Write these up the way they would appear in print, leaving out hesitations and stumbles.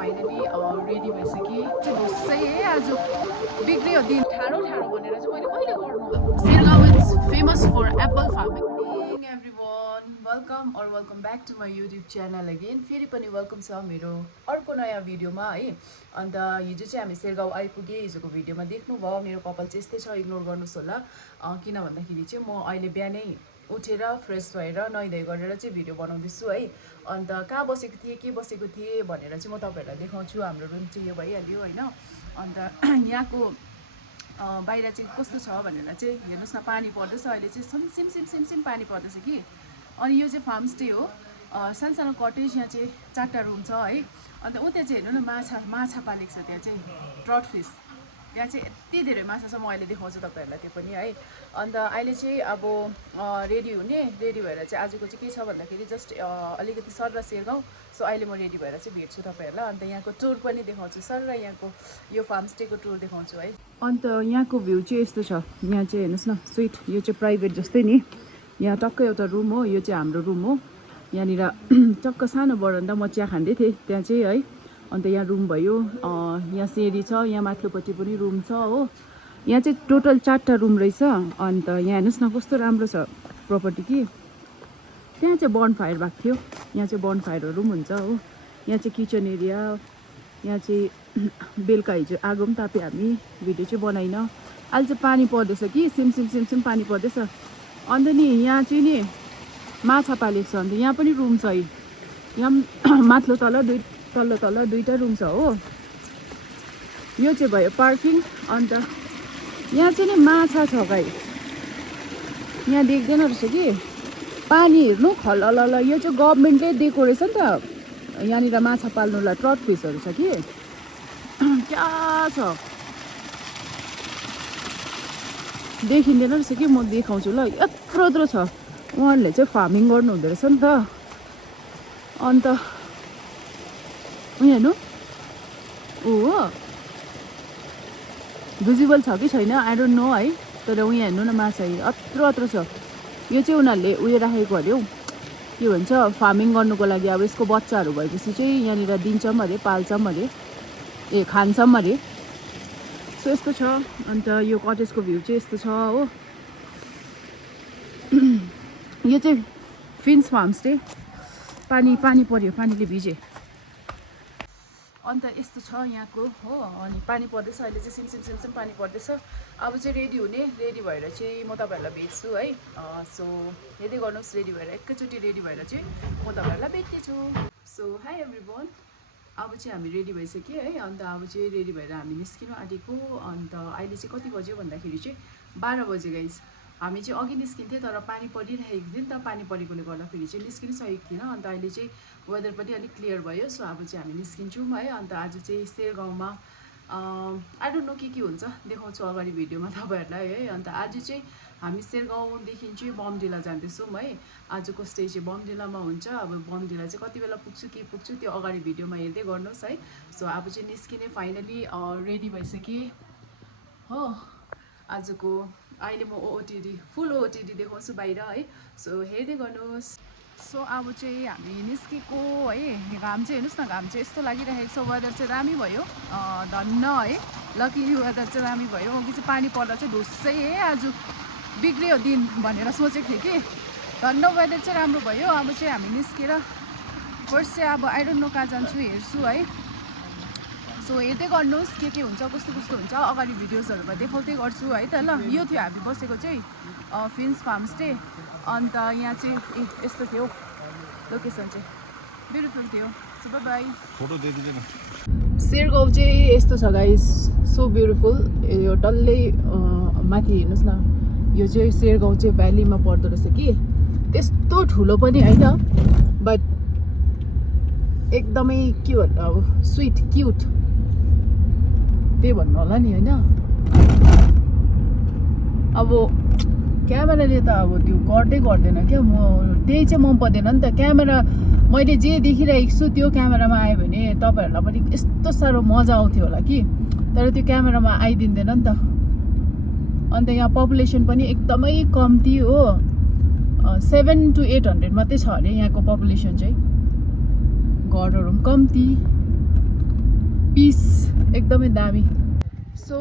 Finally ready भइसकेँ ढुस्सै है आज बिग्रियो दिन ठाडो भनेर चाहिँ मैले कहिले गर्नु Sergaon is famous for apple farming everyone welcome back to my YouTube channel again फेरि पनि वेलकम छ मेरो अर्को नयाँ भिडियोमा है अन्त हिजो चाहिँ हामी सेरगाउँ आइपुगेँ हिजोको भिडियोमा देख्नुभयो मेरो कपाल चाहिँ यस्तै छ इग्नोर गर्नुहोस् होला किन भन्दाखेरि चाहिँ म अहिले बिहानै उठेर फ्रेस भएर नुहाइधुवाइ गरेर चाहिँ भिडियो बनाउँदैछु है अन्त कहाँ बसेको थिएँ के बसेको थिएँ भनेर चाहिँ म तपाईँहरूलाई देखाउँछु हाम्रो रुम चाहिँ यो भइहाल्यो होइन अन्त यहाँको बाहिर चाहिँ कस्तो छ भनेर चाहिँ हेर्नुहोस् न पानी पर्दैछ अहिले चाहिँ सिम पानी पर्दैछ कि अनि यो चाहिँ फार्म स्टे हो सानो कटेज यहाँ चाहिँ 4टा रुम छ है अन्त उता चाहिँ हेर्नु न माछा पालेको छ त्यहाँ चाहिँ ट्रट फिस त्यहाँ चाहिँ यति धेरै माछा छ म अहिले देखाउँछु तपाईँहरूलाई त्यो पनि है अन्त अहिले चाहिँ अब रेडी भएर चाहिँ आजको चाहिँ के छ भन्दाखेरि जस्ट अलिकति सर र सेरगाउँ सो अहिले म रेडी भएर चाहिँ भेट्छु तपाईँहरूलाई अन्त यहाँको टुर पनि देखाउँछु सर र यहाँको यो फार्म स्टेको टुर देखाउँछु है अन्त यहाँको भ्यू चाहिँ यस्तो छ यहाँ चाहिँ हेर्नुहोस् न स्विट यो चाहिँ प्राइभेट जस्तै नि यहाँ टक्क एउटा रुम हो यो चाहिँ हाम्रो रुम हो यहाँनिर टक्क सानो बरन्दा म चिया खाँदै थिएँ त्यहाँ चाहिँ है अन्त यहाँ रुम भयो यहाँ सेरी छ यहाँ माथिल्लोपट्टि पनि रुम छ हो यहाँ चाहिँ टोटल 4टा रुम रहेछ अन्त यहाँ हेर्नुहोस् न कस्तो राम्रो छ प्रपर्टी कि त्यहाँ चाहिँ बनफायर भएको थियो यहाँ चाहिँ बनफायरहरू पनि हुन्छ हो यहाँ चाहिँ किचन एरिया यहाँ चाहिँ बेलुका हिजो आगो पनि ताप्यो हामी भिडियो चाहिँ बनाइन अहिले चाहिँ पानी पर्दैछ कि सिम पानी पर्दैछ अन्त नि यहाँ चाहिँ नि माछा पालेको छ अन्त यहाँ पनि रुम छ है यहाँ माथिल्लो तल्लो दुईटा रुम छ हो यो चाहिँ भयो पार्किङ अन्त यहाँ चाहिँ नि माछा छ गाई यहाँ देख्दैन रहेछ कि पानी हेर्नु खल्ल यो चाहिँ गभर्मेन्टले दिएको रहेछ नि त यहाँनिर माछा पाल्नुलाई ट्रट फिसहरू छ कि क्या छ देखिँदैन रहेछ कि म देखाउँछु ल यत्रो छ उहाँहरूले चाहिँ फार्मिङ गर्नु हुँदो रहेछ नि त अन्त उयो हेर्नु हो भिजिबल छ कि छैन आई डोन्ट नो है तर उयो हेर्नु न माछा यत्रो छ यो चाहिँ उनीहरूले उयो राखेको अरे हौ के भन्छ फार्मिङ गर्नुको लागि अब यसको बच्चाहरू भएपछि चाहिँ यहाँनिर दिन्छौँ अरे पाल्छौँ अरे ए खान्छौँ अरे सो यस्तो छ अन्त यो कटेजको भ्यू चाहिँ यस्तो छ हो यो चाहिँ फिन्स फार्म स्टे पानी पर्यो पानीले भिजे अन्त यस्तो छ यहाँको हो अनि पानी पर्दैछ अहिले चाहिँ सिम पानी पर्दैछ अब चाहिँ रेडी भएर चाहिँ म तपाईँहरूलाई भेट्छु है सो हेर्दै गर्नुहोस् रेडी भएर एकैचोटि रेडी भएर चाहिँ म तपाईँहरूलाई भेट्नेछु सो हाई एभ्रिवान अब चाहिँ हामी रेडी भइसक्यो है अन्त अब चाहिँ रेडी भएर हामी निस्किनु आँटेको अन्त अहिले चाहिँ कति बज्यो भन्दाखेरि चाहिँ 12 बजे गाइस हामी चाहिँ अघि निस्किन्थ्यौँ तर पानी परिरहेको थियो नि त पानी परेकोले गर्दाखेरि चाहिँ निस्किनु सकेको थिएन अन्त अहिले चाहिँ वेदर पनि अलिक क्लियर भयो सो अब चाहिँ हामी निस्किन्छौँ है अन्त आज चाहिँ सेरगाउँमा आई डोन्ट नो के हुन्छ देखाउँछु अगाडि भिडियोमा तपाईँहरूलाई है अन्त आज चाहिँ हामी सेरगाउँदेखि चाहिँ बमडिला जाँदैछौँ है आजको स्टे चाहिँ बमडिलामा हुन्छ अब बमडिला चाहिँ कति बेला पुग्छु के पुग्छु त्यो अगाडि भिडियोमा हेर्दै गर्नुहोस् है सो अब चाहिँ निस्किने फाइनली रेडी भइसकेँ हो आजको अहिले म फुल ओटिडी देखाउँछु बाहिर है सो हेर्दै गर्नुहोस् सो अब चाहिँ हामी निस्केको है घाम चाहिँ हेर्नुहोस् न घाम चाहिँ यस्तो लागिरहेको छ वेदर चाहिँ दामी भयो धन्न है लकी वेदर चाहिँ दामी भयो अघि चाहिँ पानी पर्दा चाहिँ ढुस्सै है आज बिग्रियो दिन भनेर सोचेको थिएँ कि धन्न वेदर चाहिँ राम्रो भयो अब चाहिँ हामी निस्केर फर्स्ट चाहिँ अब आई डोन्ट नो कहाँ जान्छु हेर्छु है सो हेर्दै गर्नुहोस् के हुन्छ कस्तो हुन्छ अगाडि भिडियोजहरूमा देखाउँदै गर्छु है त ल यो थियो हामी बसेको चाहिँ फिन्स फार्म स्टे अन्त यहाँ चाहिँ यस्तो थियो लोकेसन चाहिँ ब्युटिफुल थियो सो बाई फोटो दिदिनु न सेरगाउँ चाहिँ यस्तो छ गाइस सो ब्युटिफुल यो डल्लै माथि हेर्नुहोस् न यो चाहिँ सेरगाउँ चाहिँ भ्यालीमा पर्दो रहेछ कि त्यस्तो ठुलो पनि होइन बट एकदमै के भन्नु अब स्विट क्युट त्यही भन्नु होला नि होइन अब क्यामेराले त अब त्यो गर्दैन क्या म त्यही चाहिँ मन पर्दैन नि त क्यामेरा मैले जे देखिरहेको छु त्यो क्यामेरामा आयो भने तपाईँहरूलाई पनि यस्तो साह्रो मजा आउँथ्यो होला कि तर त्यो क्यामेरामा आइदिँदैन नि त अन्त यहाँ पपुलेसन पनि एकदमै कम्ती हो 700 to 800 मात्रै छ अरे यहाँको पपुलेसन चाहिँ घरहरू पनि कम्ती एकदमै दामी। सो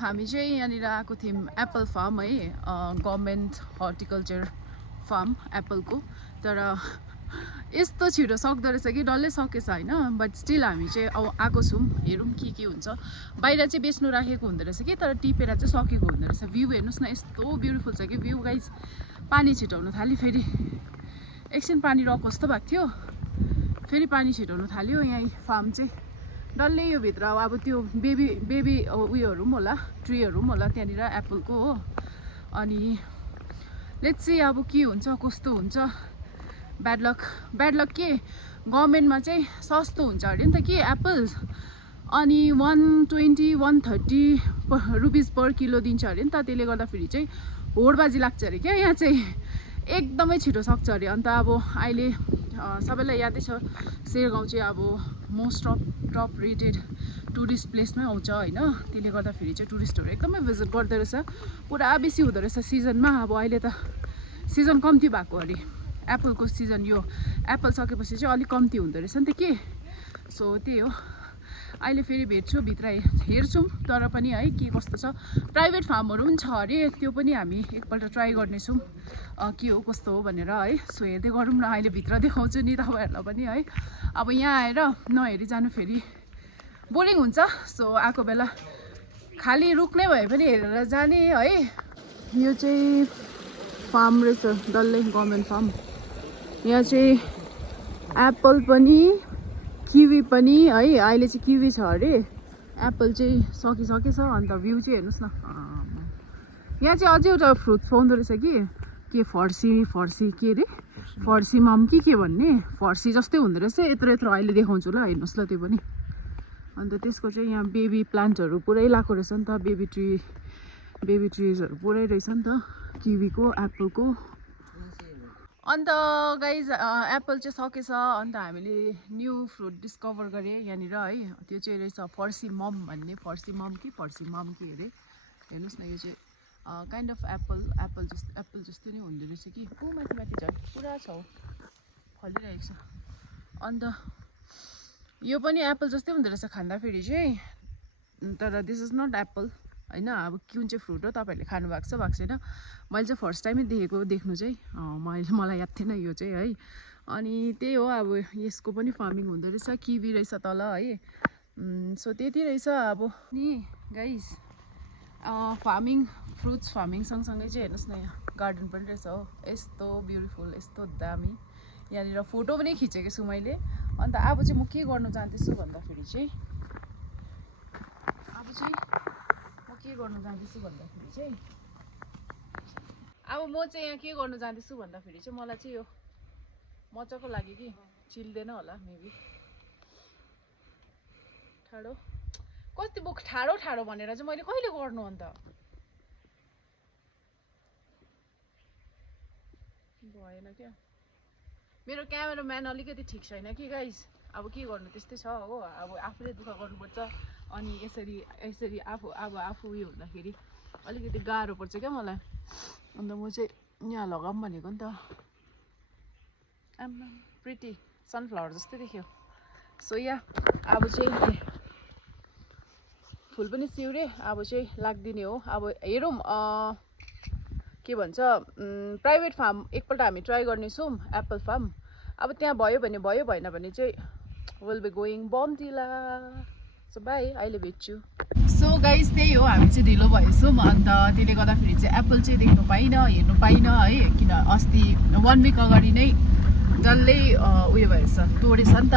हामी चाहिँ यहाँनिर आएको थियौँ एप्पल फार्म है, गभर्मेन्ट हर्टिकल्चर फार्म एप्पलको। तर यस्तो छिटो सक्दो रहेछ कि डल्लै सकेछ होइन, बट स्टिल हामी चाहिँ अब आएको छौँ, हेरौँ के हुन्छ। बाहिर चाहिँ बेच्नु राखेको हुँदो रहेछ कि, तर टिपेर चाहिँ सकेको हुँदो रहेछ। भ्यू हेर्नुहोस् न, यस्तो ब्युटिफुल छ कि भ्यू गाइज। पानी छिटाउनु थाल्यो, फेरि एकछिन पानी रक जस्तो भएको थियो, फेरि पानी छिटाउनु थाल्यो। यहाँ फार्म चाहिँ डल्लै यो भित्र अब त्यो बेबी उयोहरू पनि होला, ट्रीहरू पनि होला त्यहाँनिर एप्पलको हो। अनि लेट्स सी अब के हुन्छ कस्तो हुन्छ। ब्याड लक के गभर्मेन्टमा चाहिँ सस्तो हुन्छ अरे नि त कि एप्पल्स, अनि 120-130 रुपिस पर किलो दिन्छ अरे नि त। त्यसले गर्दाखेरि चाहिँ होडबाजी लाग्छ अरे क्या यहाँ चाहिँ, एकदमै छिटो सक्छ अरे। अन्त अब अहिले सबैलाई यादै छ सेरगाउँ चाहिँ अब मोस्ट टप रेटेड टुरिस्ट प्लेसमै आउँछ होइन। त्यसले गर्दाखेरि चाहिँ टुरिस्टहरू एकदमै भिजिट गर्दो रहेछ, पुरा बेसी हुँदो रहेछ सिजनमा। अब अहिले त सिजन कम्ती भएको अरे एप्पलको सिजन, यो एप्पल सकेपछि चाहिँ अलिक कम्ती हुँदो रहेछ नि त के। सो त्यही हो, अहिले फेरि भेट्छु, भित्र हेर्छौँ। तर पनि है के कस्तो छ, प्राइभेट फार्महरू पनि छ अरे, त्यो पनि हामी एकपल्ट ट्राई गर्नेछौँ के हो कस्तो हो भनेर है। सो हेर्दै गरौँ न, अहिले भित्र देखाउँछु नि तपाईँहरूलाई पनि है। अब यहाँ आएर नहेरी जानु फेरि बोरिङ हुन्छ। सो आएको बेला खालि रुक्ने भए पनि हेरेर जाने है। यो चाहिँ फार्म रहेछ डल्लै गभर्मेन्ट फार्म। यहाँ चाहिँ एप्पल पनि किवी पनि है, अहिले चाहिँ किवी छ अरे, एप्पल चाहिँ सकिसकेछ। अन्त भ्यू चाहिँ हेर्नुहोस् न, यहाँ चाहिँ अझै एउटा फ्रुट्स पाउँदो रहेछ के फर्सी के अरे, फर्सी मम के भन्ने, फर्सी जस्तै हुँदो रहेछ। यत्रो अहिले देखाउँछु ल, हेर्नुहोस् ल त्यो पनि। अन्त त्यसको चाहिँ यहाँ बेबी प्लान्टहरू पुरै लगाएको रहेछ नि त, बेबी ट्रिजहरू पुरै रहेछ नि त किवीको एप्पलको। अन्त गाइज एप्पल चाहिँ सकेछ, अन्त हामीले न्यू फ्रुट डिस्कभर गरेँ यहाँनिर है। त्यो चाहिँ रहेछ फर्सी मम भन्ने, फर्सी मम के अरे, हेर्नुहोस् न। यो चाहिँ काइन्ड अफ एप्पल जस्तो नै हुँदो रहेछ कि। माथि झन् पुरा छ हौ, फलिरहेको छ। अन्त यो पनि एप्पल जस्तै हुँदो रहेछ खाँदाखेरि चाहिँ, तर दिस इज नट एप्पल होइन। अब कुन चाहिँ फ्रुट हो तपाईँहरूले खानु भएको छैन, मैले चाहिँ फर्स्ट टाइमै देख्नु चाहिँ मलाई याद थिएन यो चाहिँ है। अनि त्यही हो, अब यसको पनि फार्मिङ हुँदो रहेछ, किवी रहेछ तल है। सो त्यति रहेछ अब नि गाइस। फ्रुट्स फार्मिङ सँगसँगै चाहिँ हेर्नुहोस् न, यहाँ गार्डन पनि रहेछ हो, यस्तो ब्युटिफुल, यस्तो दामी। यहाँनिर फोटो पनि खिचेको छु मैले। अन्त अब चाहिँ म के गर्नु जाँदैछु भन्दाखेरि चाहिँ मलाई चाहिँ यो मजाको लाग्यो कि, चिल्दैन होला मेबी। कति बुक ठाडो भनेर चाहिँ मैले कहिले गर्नु अन्त भएन क्या। मेरो क्यामेराम्यान अलिकति ठिक छैन कि गाइस, अब के गर्नु त्यस्तै छ हो। अब आफूले दुःख गर्नुपर्छ, अनि यसरी आफू उयो हुँदाखेरि अलिकति गाह्रो पर्छ क्या मलाई। अन्त म चाहिँ यहाँ लगाऊँ भनेको नि त। प्रिटी सनफ्लावर जस्तै देख्यो। सो अब चाहिँ फुल पनि सिउरे, अब चाहिँ लाग्दिने हो। अब हेरौँ के भन्छ, प्राइभेट फार्म एकपल्ट हामी ट्राई गर्नेछौँ एप्पल फार्म। अब त्यहाँ भयो भने भयो, भएन भने चाहिँ will be going Bomdila. So bye, अहिले भेट्छु। सो गाइस त्यही हो, हामी चाहिँ ढिलो भएछौँ। अन्त त्यसले गर्दाखेरि चाहिँ एप्पल चाहिँ देख्नु हेर्नु पाइनँ है, किन अस्ति 1 विक अगाडि नै डल्लै उयो भएछ, तोडेछ नि त,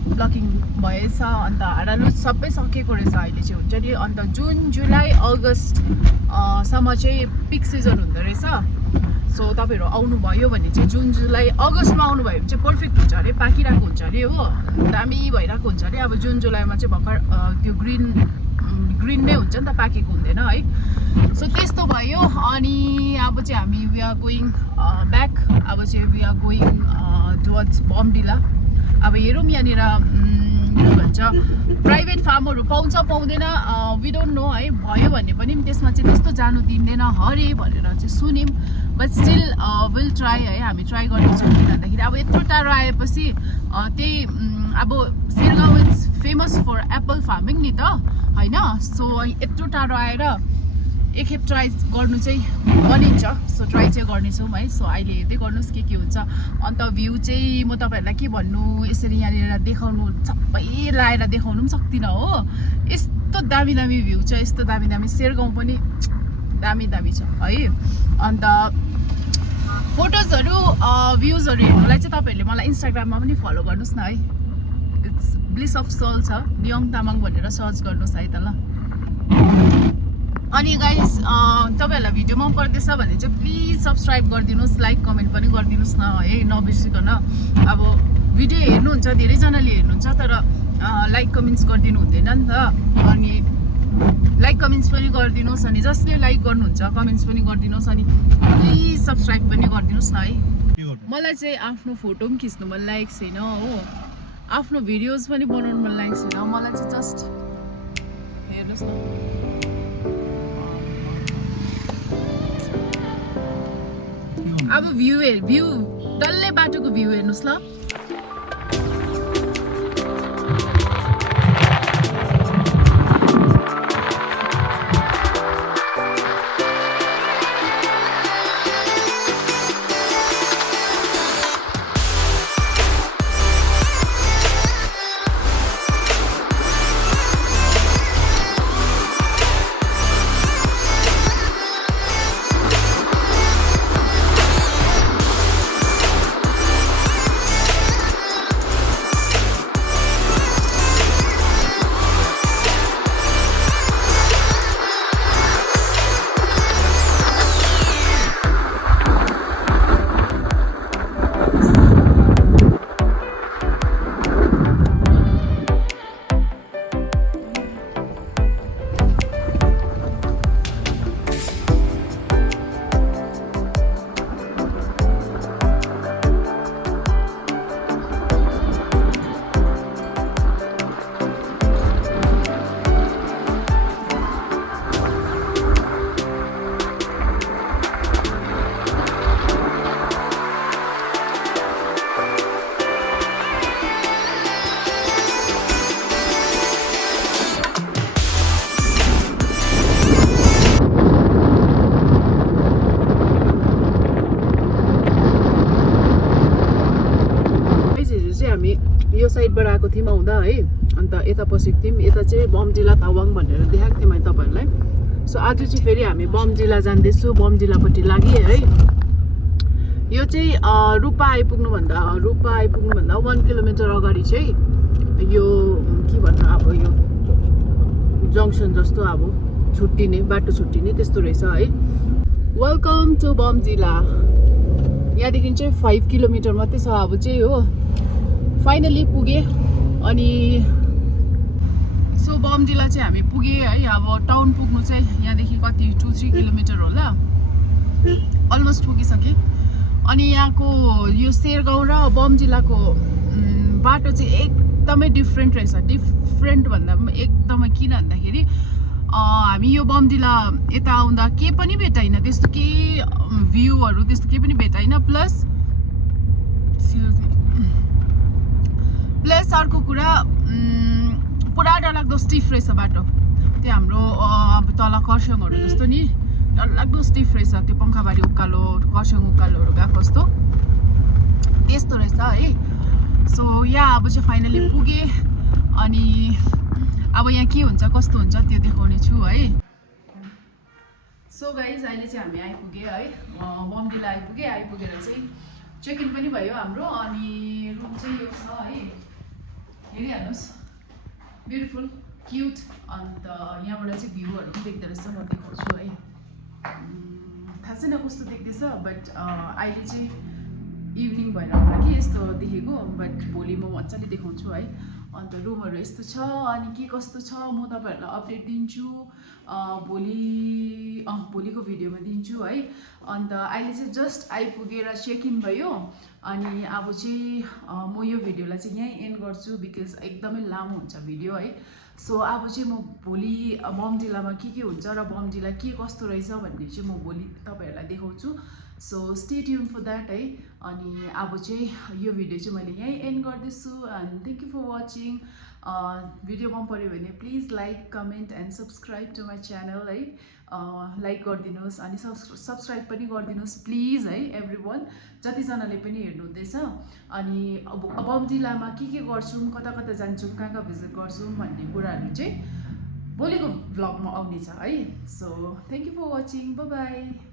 प्लकिङ भएछ। अन्त हाडालुट सबै सकेको रहेछ अहिले चाहिँ, हुन्छ नि। अन्त जुन जुलाई अगस्त सम्म चाहिँ पिक सिजन हुँदो रहेछ। सो तपाईँहरू आउनुभयो भने चाहिँ जुन जुलाई अगस्तमा आउनुभयो भने चाहिँ पर्फेक्ट हुन्छ अरे, पाकिरहेको हुन्छ अरे हो, दामी भइरहेको हुन्छ अरे। अब जुन जुलाईमा चाहिँ भर्खर त्यो ग्रिन नै हुन्छ नि त, पाकेको हुँदैन है। सो त्यस्तो भयो। अनि अब चाहिँ हामी वी आर गोइङ ब्याक, अब चाहिँ वी आर गोइङ टुवर्ड्स बमडिला। अब हेरौँ यहाँनिर के भन्छ, प्राइभेट फार्महरू पाउँछ पाउँदैन वी डोन्ट नो है। भयो भने पनि त्यसमा चाहिँ त्यस्तो जानु दिँदैन हरे भनेर चाहिँ सुन्यौँ, बट स्टिल विल ट्राई है, हामी ट्राई गर्नेछौँ। किन भन्दाखेरि अब यत्रो टाढो आएपछि त्यही अब Sergaon is famous for apple farming नि त होइन सो यत्रो टाढो आएर एकखेप ट्राई गर्नु चाहिँ बनिन्छ सो ट्राई चाहिँ गर्नेछौँ है सो अहिले हेर्दै गर्नुहोस् के हुन्छ अन्त भ्यू चाहिँ म तपाईँहरूलाई के भन्नु यसरी यहाँनिर देखाउनु सबै लाएर देखाउनु पनि सक्दिनँ हो यस्तो दामी दामी भ्यू छ यस्तो दामी दामी सेरगाउँ पनि दामी दामी छ है अन्त फोटोजहरू भ्युजहरू हेर्नुलाई चाहिँ तपाईँहरूले मलाई इन्स्टाग्राममा पनि फलो गर्नुहोस् न है इट्स ब्लिस अफ सोल छ नियङ तामाङ भनेर सर्च गर्नुहोस् है त ल अनि गाइस तपाईँहरूलाई भिडियो मन पर्दैछ भने चाहिँ प्लिज सब्सक्राइब गरिदिनुहोस् लाइक कमेन्ट पनि गरिदिनुहोस् न है नबिर्सिकन अब भिडियो हेर्नुहुन्छ धेरैजनाले हेर्नुहुन्छ तर लाइक कमेन्ट्स गरिदिनु हुँदैन नि त अनि लाइक कमेन्ट्स पनि गरिदिनुहोस् अनि जसले लाइक गर्नुहुन्छ कमेन्ट्स पनि गरिदिनुहोस् अनि प्लिज सब्सक्राइब पनि गरिदिनुहोस् न है मलाई चाहिँ आफ्नो फोटो पनि खिच्नु मन लागेको छैन हो आफ्नो भिडियोज पनि बनाउनु मन लागेको छैन मलाई चाहिँ जस्ट हेर्नुहोस् न अब भ्यू डल्लै बाटोको भ्यू हेर्नुहोस् ल यो साइडबाट आएको थियौँ आउँदा है अन्त यता पसेको थियौँ यता चाहिँ बमजिला तावाङ भनेर देखाएको थिएँ मैले तपाईँहरूलाई सो आज चाहिँ फेरि हामी बमजिला जाँदैछु बमजिलापट्टि लागि है यो चाहिँ रूपा आइपुग्नुभन्दा 1 किलोमिटर अगाडि चाहिँ यो के भन्छ अब यो जङ्सन जस्तो अब छुट्टिने बाटो छुट्टिने त्यस्तो रहेछ है वेलकम टु बमजिला यहाँदेखि चाहिँ 5 किलोमिटर मात्रै छ अब चाहिँ हो फाइनली पुगे अनि सो बमजिला चाहिँ हामी पुगे है अब टाउन पुग्नु चाहिँ यहाँदेखि कति 2-3 किलोमिटर होला अलमोस्ट पुगिसके अनि यहाँको यो सेरगाउँ र बमजिलाको बाटो चाहिँ एकदमै डिफ्रेन्ट रहेछ डिफ्रेन्ट भन्दा पनि एकदमै किन भन्दाखेरि हामी यो बमजिला यता आउँदा के पनि भेटाइन त्यस्तो के भ्यूहरू त्यस्तो के पनि भेटाइन प्लस अर्को कुरा पुरा डरलाग्दो स्टिफ रहेछ बाटो त्यो हाम्रो तल खरसाङहरू जस्तो नि डरलाग्दो स्टिफ रहेछ त्यो पङ्खाबारी उकालो खरसाङ उकालोहरू गएको जस्तो त्यस्तो रहेछ है सो यहाँ अब चाहिँ फाइनली पुगे अनि अब यहाँ के हुन्छ कस्तो हुन्छ त्यो देखाउने छु है सो गाइज अहिले चाहिँ हामी आइपुगे है बमजिला आइपुगेर चाहिँ चेक इन पनि भयो हाम्रो अनि रुम चाहिँ यो छ है हेरिहाल्नुहोस् ब्युटिफुल क्युट अन्त यहाँबाट चाहिँ भ्यूहरू पनि देख्दो रहेछ म देखाउँछु है थाहा छैन कस्तो देख्दैछ बट अहिले चाहिँ इभिनिङ भएर होला कि यस्तो देखेको बट भोलि म मजाले देखाउँछु है अन्त रुमहरू यस्तो छ अनि के कस्तो छ म तपाईँहरूलाई अपडेट दिन्छु भोलिको भिडियोमा दिन्छु है अन्त अहिले चाहिँ जस्ट आइपुगेर चेक इन भयो अनि अब चाहिँ म यो भिडियोलाई चाहिँ यहीँ एन्ड गर्छु बिकज एकदमै लामो हुन्छ भिडियो है सो अब चाहिँ म भोलि बमजिलामा के हुन्छ र बमजिला के कस्तो रहेछ भन्ने चाहिँ म भोलि तपाईँहरूलाई देखाउँछु so stay tune for that है अनि अब चाहिँ यो भिडियो चाहिँ मैले यहीँ एन्ड गर्दैछु and thank you for watching video मन पऱ्यो भने please like comment and subscribe to my channel है, लाइक गरिदिनुहोस् अनि सब्सक्राइब पनि गरिदिनुहोस् प्लिज है एभ्री वान, जतिजनाले पनि हेर्नुहुँदैछ। अनि अब बमडिलामा के गर्छौँ, कता कता जान्छौँ, कहाँ कहाँ भिजिट गर्छौँ भन्ने कुराहरू चाहिँ भोलिको भ्लगमा आउनेछ है। So thank you for watching, bye by.